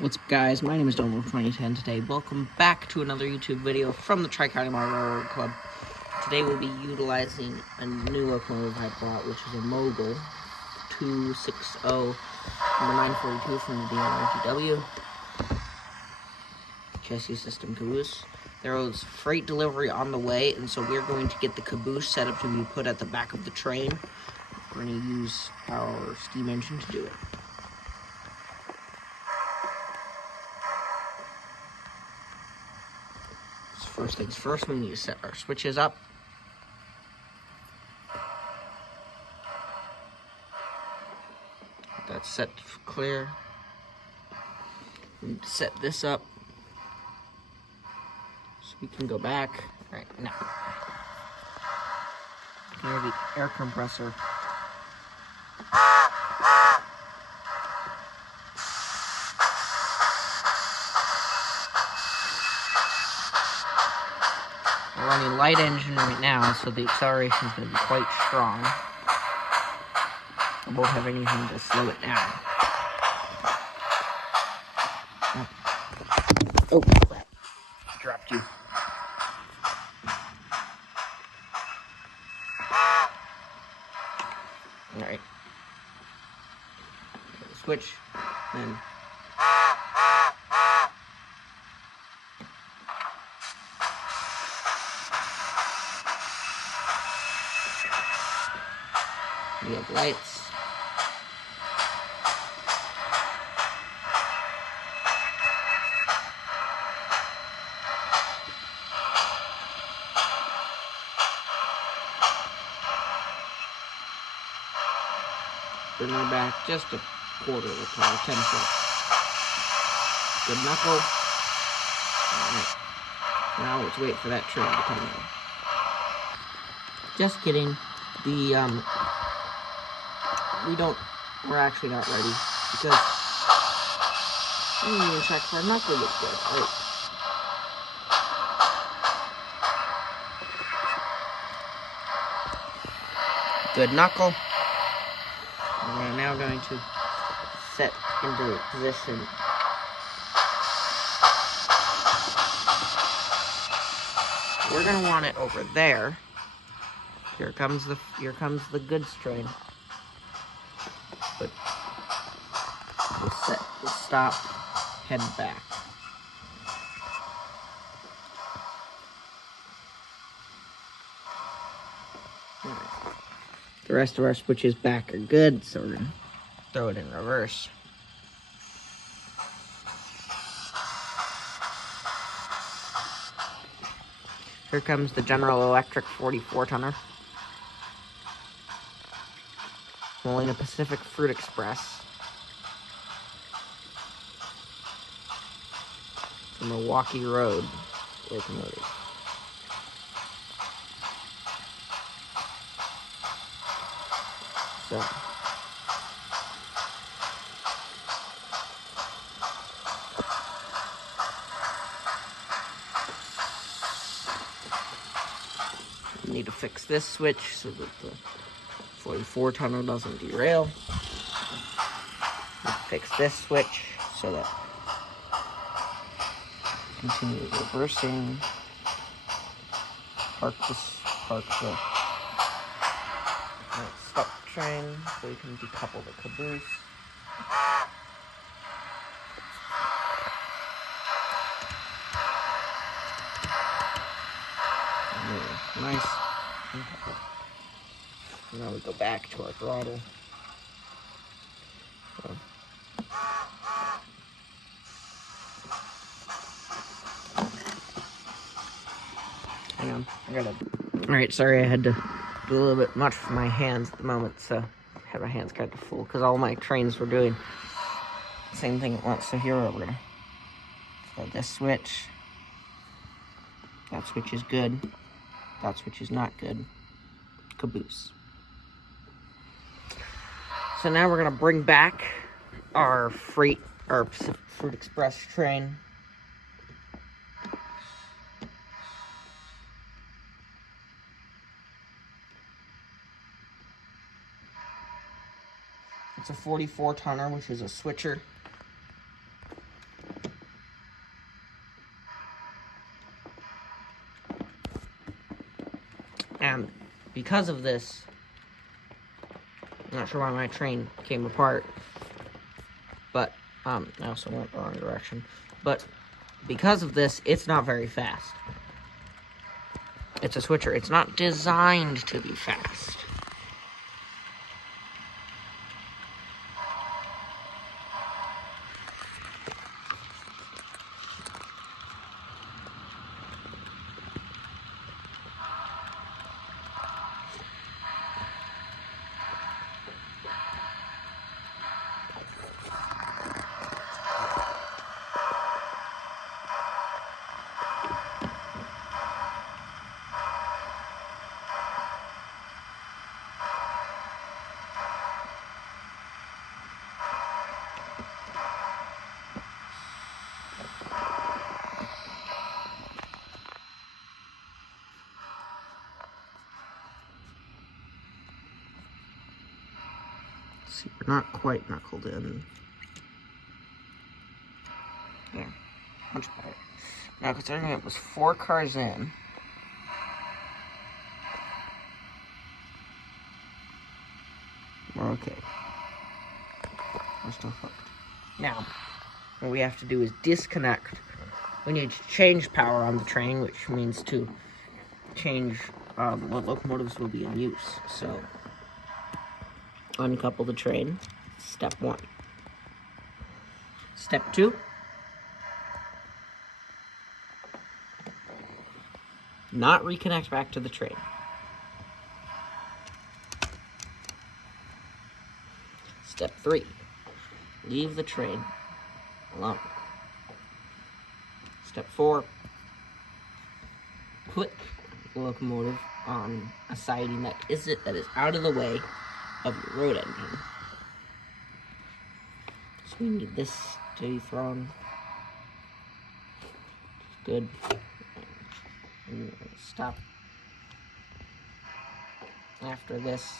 What's up, guys? My name is Domo2010 today. Welcome back to another YouTube video from the Tri-County Motor Railroad Club. Today we'll be utilizing a new locomotive I bought, which is a Mogul 260 number 942 from the DMRGW. Chassis system caboose. There was freight delivery on the way, and so we're going to get the caboose set up to be put at the back of the train. We're going to use our steam engine to do it. First things first, we need to set our switches up. That's set clear. We need to set this up so we can go back. Right now, here's the air compressor. We're running light engine right now, so the acceleration is going to be quite strong. I won't have anything to slow it down. Oh, crap. Dropped you. Alright. Switch, then we have lights. Bring her back just a quarter of a car, 10 foot. Good knuckle. Alright. Now let's wait for that train to come in. Just kidding. We're actually not ready because we didn't even check if our knuckle was good. Right. Good knuckle. We're now going to set into position. We're going to want it over there. Here comes the goods train. But we'll stop, head back. All right. The rest of our switches back are good, so we're gonna throw it in reverse. Here comes the General Electric 44-tonner. Molina Pacific Fruit Express. It's a Milwaukee Road locomotive. So, we need to fix this switch so that the 44-tonner doesn't derail. Fix this switch so that continue reversing. Park the stop the train so we can decouple the caboose. Nice. Now we go back to our throttle. So. Hang on, Alright, sorry, I had to do a little bit much for my hands at the moment, so I had my hands kind of full because all my trains were doing the same thing at once. So here we're gonna throw this switch. That switch is good. That switch is not good. Caboose. So now we're gonna bring back our Fruit Express train. It's a 44-tonner, which is a switcher. because of this, I'm not sure why my train came apart, but I also went the wrong direction. But because of this, it's not very fast. It's a switcher. It's not designed to be fast. See, we're not quite knuckled in. There, much better. Now, considering it was 4 cars in, we're okay. We're still hooked. Now, what we have to do is disconnect. We need to change power on the train, which means to change what locomotives will be in use. So, uncouple the train, step 1. Step 2, not reconnect back to the train. Step 3, leave the train alone. Step 4, put the locomotive on a siding that is out of the way of your road engine. So we need this to be thrown. Good. And stop after this.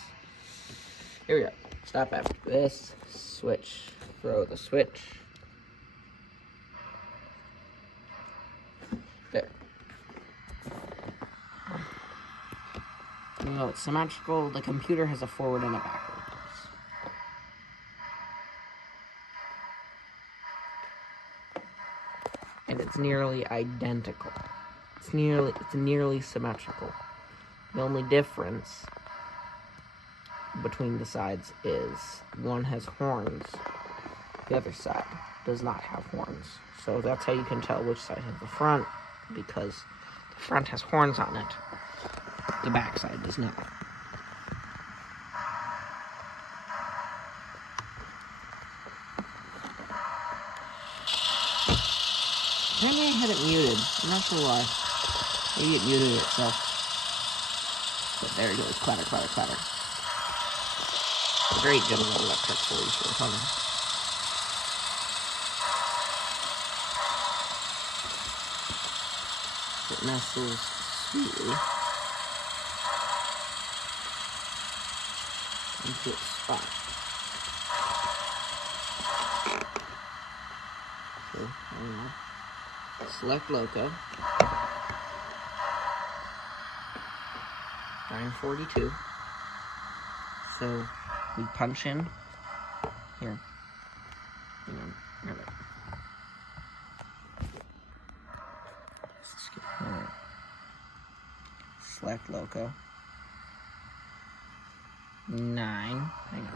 Here we go. Stop after this. Switch. Throw the switch. There. Even though it's symmetrical, the computer has a forward and a backward pulse. And it's nearly identical. It's nearly symmetrical. The only difference between the sides is one has horns, the other side does not have horns. So that's how you can tell which side has the front, because the front has horns on it, the back side does not. Maybe I had it muted. I'm not sure why. Maybe it muted itself. But there it goes. Clatter, clatter, clatter. A great General Electric voice for fun. It nestles sweetly into its spot. So, I don't know. Select loco. 942. So we punch in here. Hang on. Select loco. 9. Hang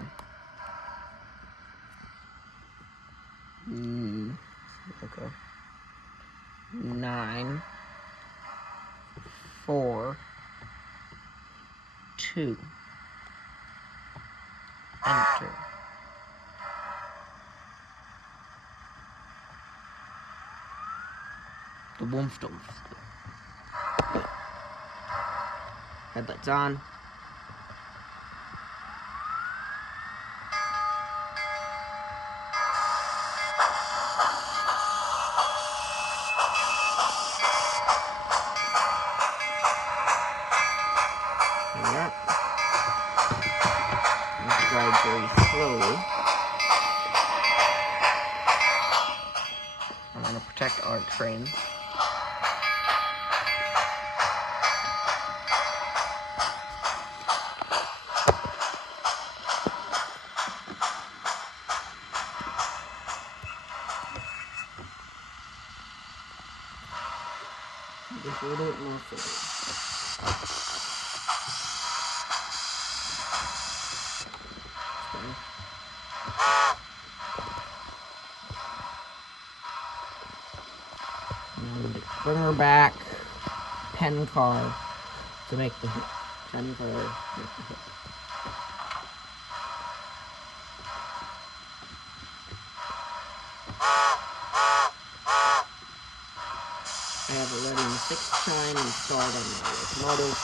on. Loco. 9 4 2. Enter. The Woomph Doomp. Headlights on. Ride very slowly. I'm going to protect our train. Just a little bit more forward. And bring her back. Pen car to make the hit. 10 car, make the hit. I have it ready in 6th time installed on my locomotive.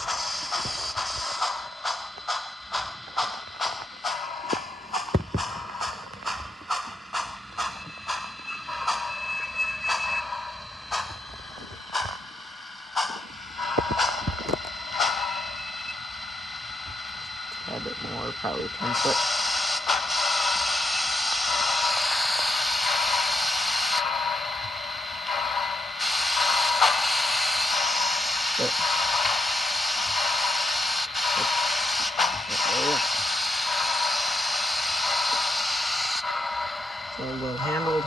A bit more, probably 10 foot. So well handled.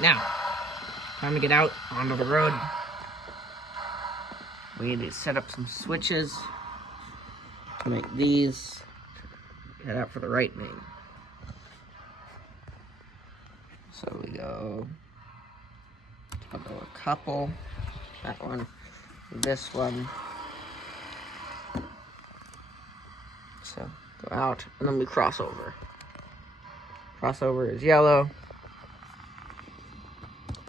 Now, time to get out onto the road. We need to set up some switches to make these head out for the right main. So we go, I'll go a couple, that one, this one. So go out, and then we cross over. Crossover is yellow.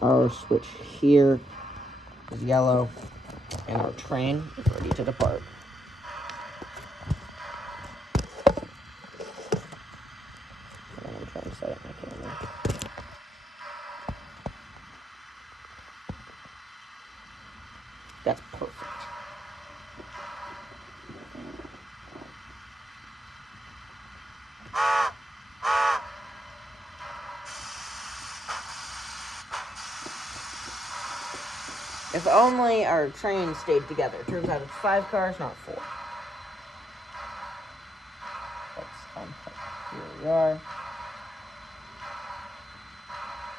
Our switch here is yellow, and our train is ready to depart. I'm trying to set up my camera. That's perfect. If only our train stayed together. Turns out it's 5 cars, not 4. Let's uncut. Here we are.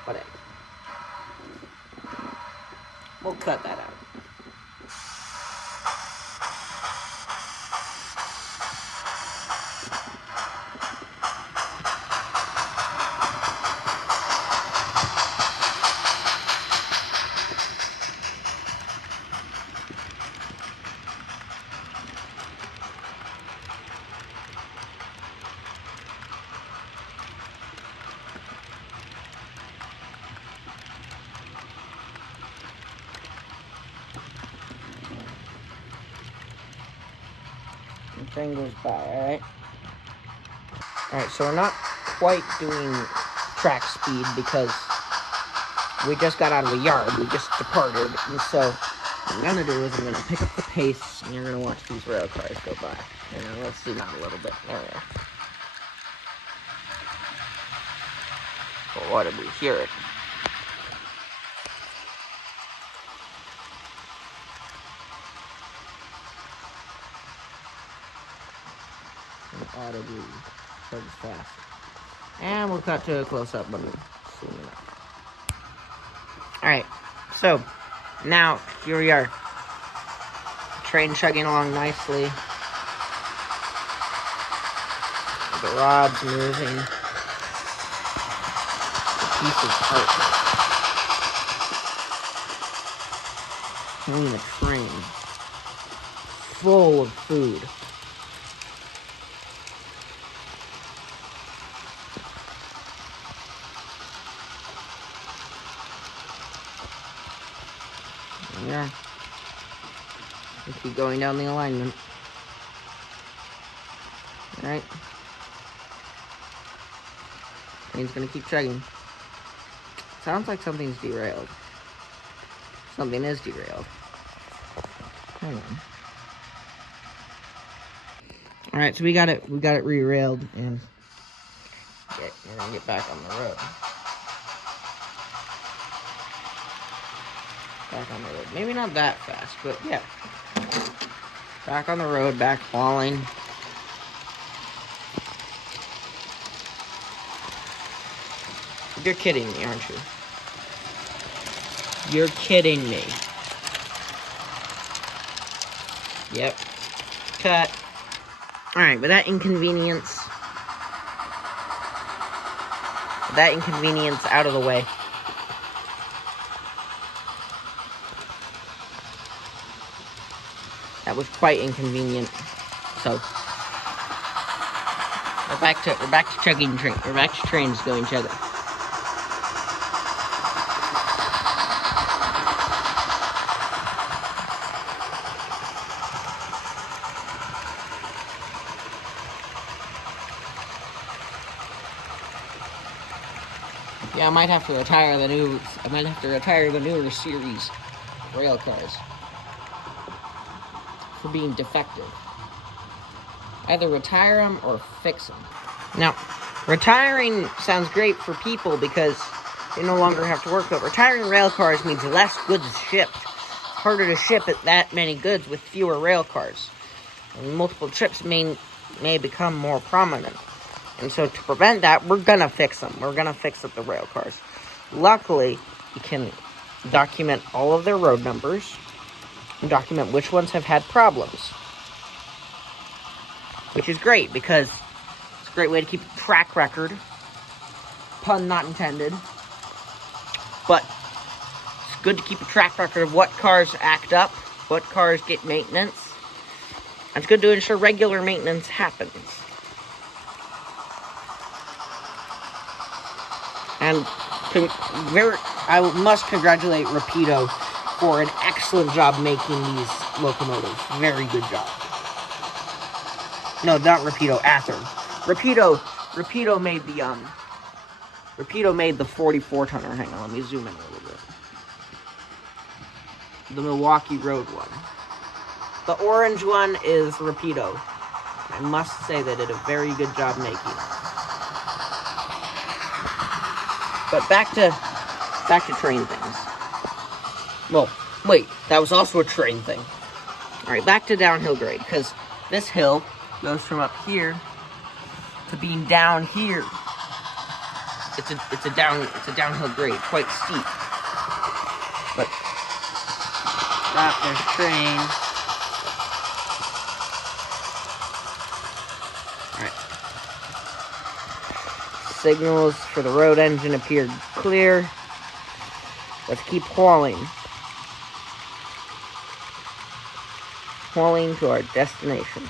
Whatever. We'll cut that out. The train goes by, alright? Alright, so we're not quite doing track speed because we just got out of the yard. We just departed. And so what I'm going to do is I'm going to pick up the pace, and you're going to watch these rail cars go by. And let's zoom out a little bit. There we are. Well, what did we hear it? Audibly pretty fast. And we'll cut to a close-up when we zoom it up. Alright, so now here we are. Train chugging along nicely. The rods moving. The piece of art. Pulling a train full of food. Yeah. We keep going down the alignment. Alright. Train's gonna keep chugging. Sounds like something's derailed. Something is derailed. Hang on. Alright, so we got it re-railed and get back on the road. Back on the road. Maybe not that fast, but yeah. Back on the road, back hauling. You're kidding me, aren't you? You're kidding me. Yep. Cut. Alright, with that inconvenience out of the way, that was quite inconvenient. So we're back to chugging train. We're back to trains going chugga. Yeah, I might have to retire the newer series rail cars for being defective. Either retire them or fix them. Now, retiring sounds great for people because they no longer have to work, but retiring rail cars means less goods shipped. It's harder to ship that many goods with fewer rail cars. And multiple trips may become more prominent. And so to prevent that, we're gonna fix them. We're gonna fix up the rail cars. Luckily, you can document all of their road numbers and document which ones have had problems. Which is great because it's a great way to keep a track record. Pun not intended. But it's good to keep a track record of what cars act up, what cars get maintenance. And it's good to ensure regular maintenance happens. And I must congratulate Rapido for an excellent job making these locomotives. Very good job. No, not Rapido, Athearn. Rapido made the 44-tonner. Hang on, let me zoom in a little bit. The Milwaukee Road one. The orange one is Rapido. I must say they did a very good job making it. But back to train things. Well, wait, that was also a train thing. Alright, back to downhill grade, because this hill goes from up here to being down here. It's a downhill grade, quite steep. But there's train. Alright. Signals for the road engine appeared clear. Let's keep hauling. Hauling to our destination.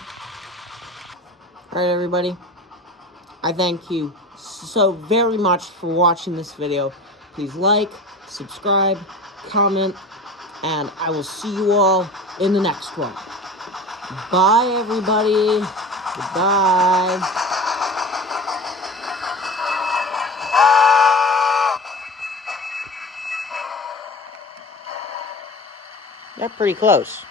Alright, everybody. I thank you so very much for watching this video. Please like, subscribe, comment, and I will see you all in the next one. Bye, everybody. Goodbye. They're pretty close.